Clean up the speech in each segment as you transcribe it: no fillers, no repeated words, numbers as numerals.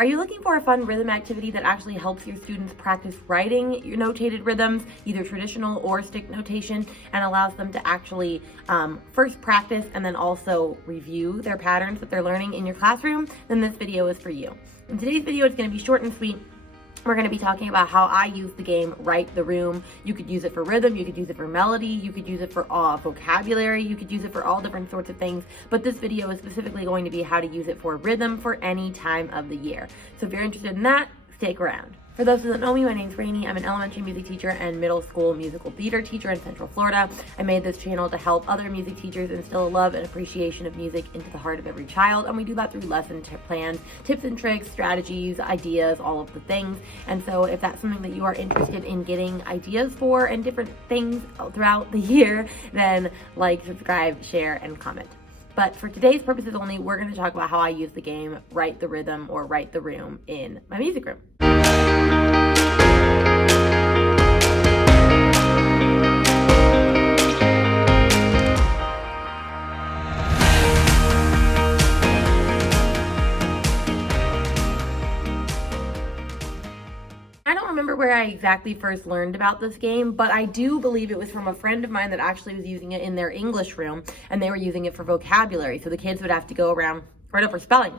Are you looking for a fun rhythm activity that actually helps your students practice writing your notated rhythms, either traditional or stick notation, and allows them to actually first practice and then also review their patterns that they're learning in your classroom? Then this video is for you. In today's video, it's going to be short and sweet. We're going to be talking about how I use the game Write the Room. You could use it for rhythm, you could use it for melody, you could use it for vocabulary, you could use it for all different sorts of things, but this video is specifically going to be how to use it for rhythm for any time of the year. So if you're interested in that, stick around. For those who don't know me, my name's Rainey. I'm an elementary music teacher and middle school musical theater teacher in Central Florida. I made this channel to help other music teachers instill a love and appreciation of music into the heart of every child, and we do that through lesson plans, tips and tricks, strategies, ideas, all of the things. And so if that's something that you are interested in getting ideas for and different things throughout the year, then like, subscribe, share, and comment. But for today's purposes only, we're going to talk about how I use the game Write the Rhythm or Write the Room in my music room. I don't remember where I exactly first learned about this game, but I do believe it was from a friend of mine that actually was using it in their English room, and they were using it for vocabulary. So the kids would have to go around, right up for spelling.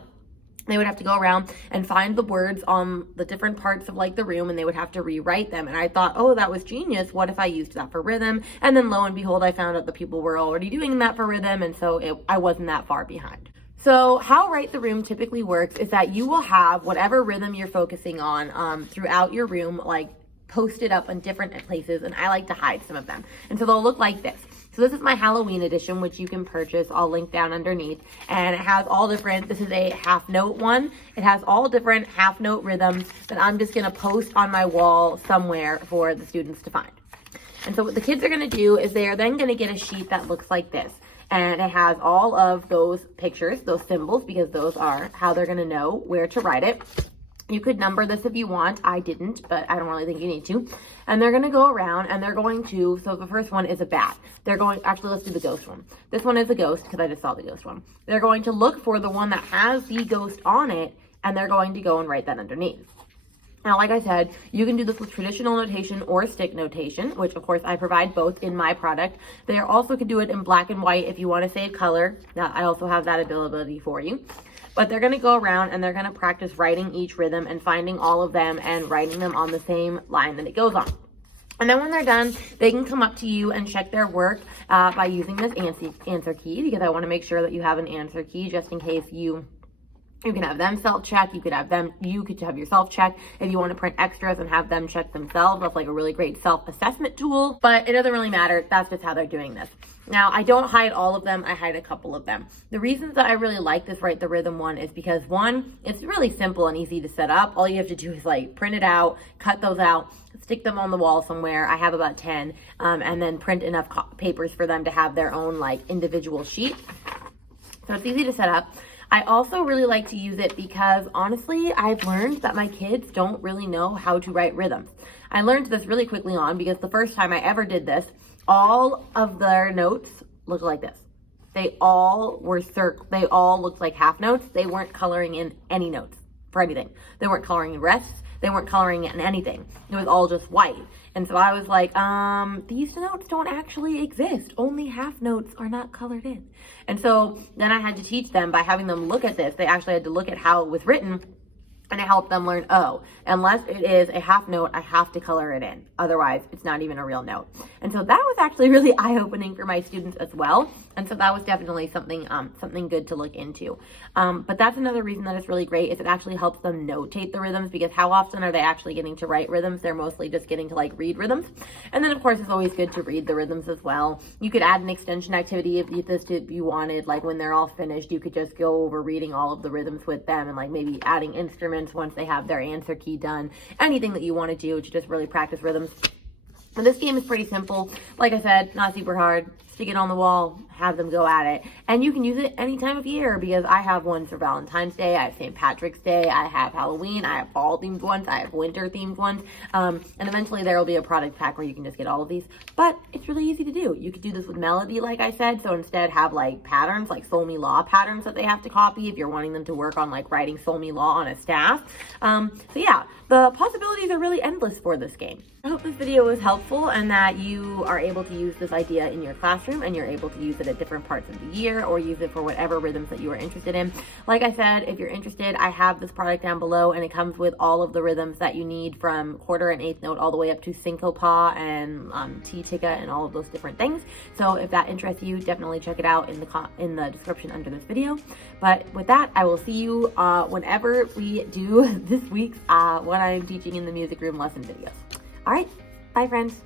They would have to go around and find the words on the different parts of like the room, and they would have to rewrite them. And I thought, oh, that was genius. What if I used that for rhythm? And then lo and behold, I found out that people were already doing that for rhythm, and so I wasn't that far behind. So how Write the Room typically works is that you will have whatever rhythm you're focusing on throughout your room, like posted up in different places, and I like to hide some of them. And so they'll look like this. So this is my Halloween edition, which you can purchase. I'll link down underneath. And it has all different, this is a half note one. It has all different half note rhythms that I'm just gonna post on my wall somewhere for the students to find. And so what the kids are gonna do is they are then gonna get a sheet that looks like this. And it has all of those pictures, those symbols, because those are how they're gonna know where to write it. You could number this if you want. I didn't, but I don't really think you need to. And they're gonna go around and they're going to, so the first one is a bat. They're going, actually let's do the ghost one. This one is a ghost because I just saw the ghost one. They're going to look for the one that has the ghost on it, and they're going to go and write that underneath. Now, like I said, you can do this with traditional notation or stick notation, which of course I provide both in my product. They also can do it in black and white if you want to save color. Now, I also have that availability for you. But they're going to go around and they're going to practice writing each rhythm and finding all of them and writing them on the same line that it goes on. And then when they're done, they can come up to you and check their work by using this answer key, because I want to make sure that you have an answer key just in case you can have them self-check, you could have yourself check if you want to print extras and have them check themselves. That's like a really great self-assessment tool, but it doesn't really matter. That's just how they're doing this. Now, I don't hide all of them, I hide a couple of them. The reasons that I really like this Write the Rhythm one is because one, it's really simple and easy to set up. All you have to do is like print it out, cut those out, stick them on the wall somewhere. I have about 10, and then print enough papers for them to have their own like individual sheet. So it's easy to set up. I also really like to use it because honestly, I've learned that my kids don't really know how to write rhythms. I learned this really quickly on because the first time I ever did this, all of their notes looked like this. They all were they all looked like half notes. They weren't coloring in any notes for anything. They weren't coloring in rests. They weren't coloring in anything. It was all just white. And so I was like, these notes don't actually exist. Only half notes are not colored in. And so then I had to teach them by having them look at this. They actually had to look at how it was written, and it helped them learn, oh, unless it is a half note, I have to color it in. Otherwise, it's not even a real note. And so that was actually really eye-opening for my students as well. And so that was definitely something good to look into. But that's another reason that it's really great is it actually helps them notate the rhythms, because how often are they actually getting to write rhythms? They're mostly just getting to like read rhythms. And then of course, it's always good to read the rhythms as well. You could add an extension activity if you wanted, like when they're all finished, you could just go over reading all of the rhythms with them and like maybe adding instruments once they have their answer key done. Anything that you want to do to just really practice rhythms. And this game is pretty simple. Like I said, not super hard. Stick it on the wall, have them go at it. And you can use it any time of year, because I have ones for Valentine's Day, I have St. Patrick's Day, I have Halloween, I have fall themed ones, I have winter themed ones, and eventually there will be a product pack where you can just get all of these. But it's really easy to do. You could do this with melody, like I said, so instead have like patterns, like Sol Mi La patterns that they have to copy if you're wanting them to work on like writing Sol Mi La on a staff. So yeah, the possibilities are really endless for this game. I hope this video was helpful and that you are able to use this idea in your classroom and you're able to use it at different parts of the year, or use it for whatever rhythms that you are interested in. Like I said, if you're interested, I have this product down below, and it comes with all of the rhythms that you need, from quarter and eighth note all the way up to syncopa and T-ticka and all of those different things. So if that interests you, definitely check it out in the description under this video. But with that, I will see you whenever we do this week's what I'm teaching in the music room lesson videos. All right, bye friends.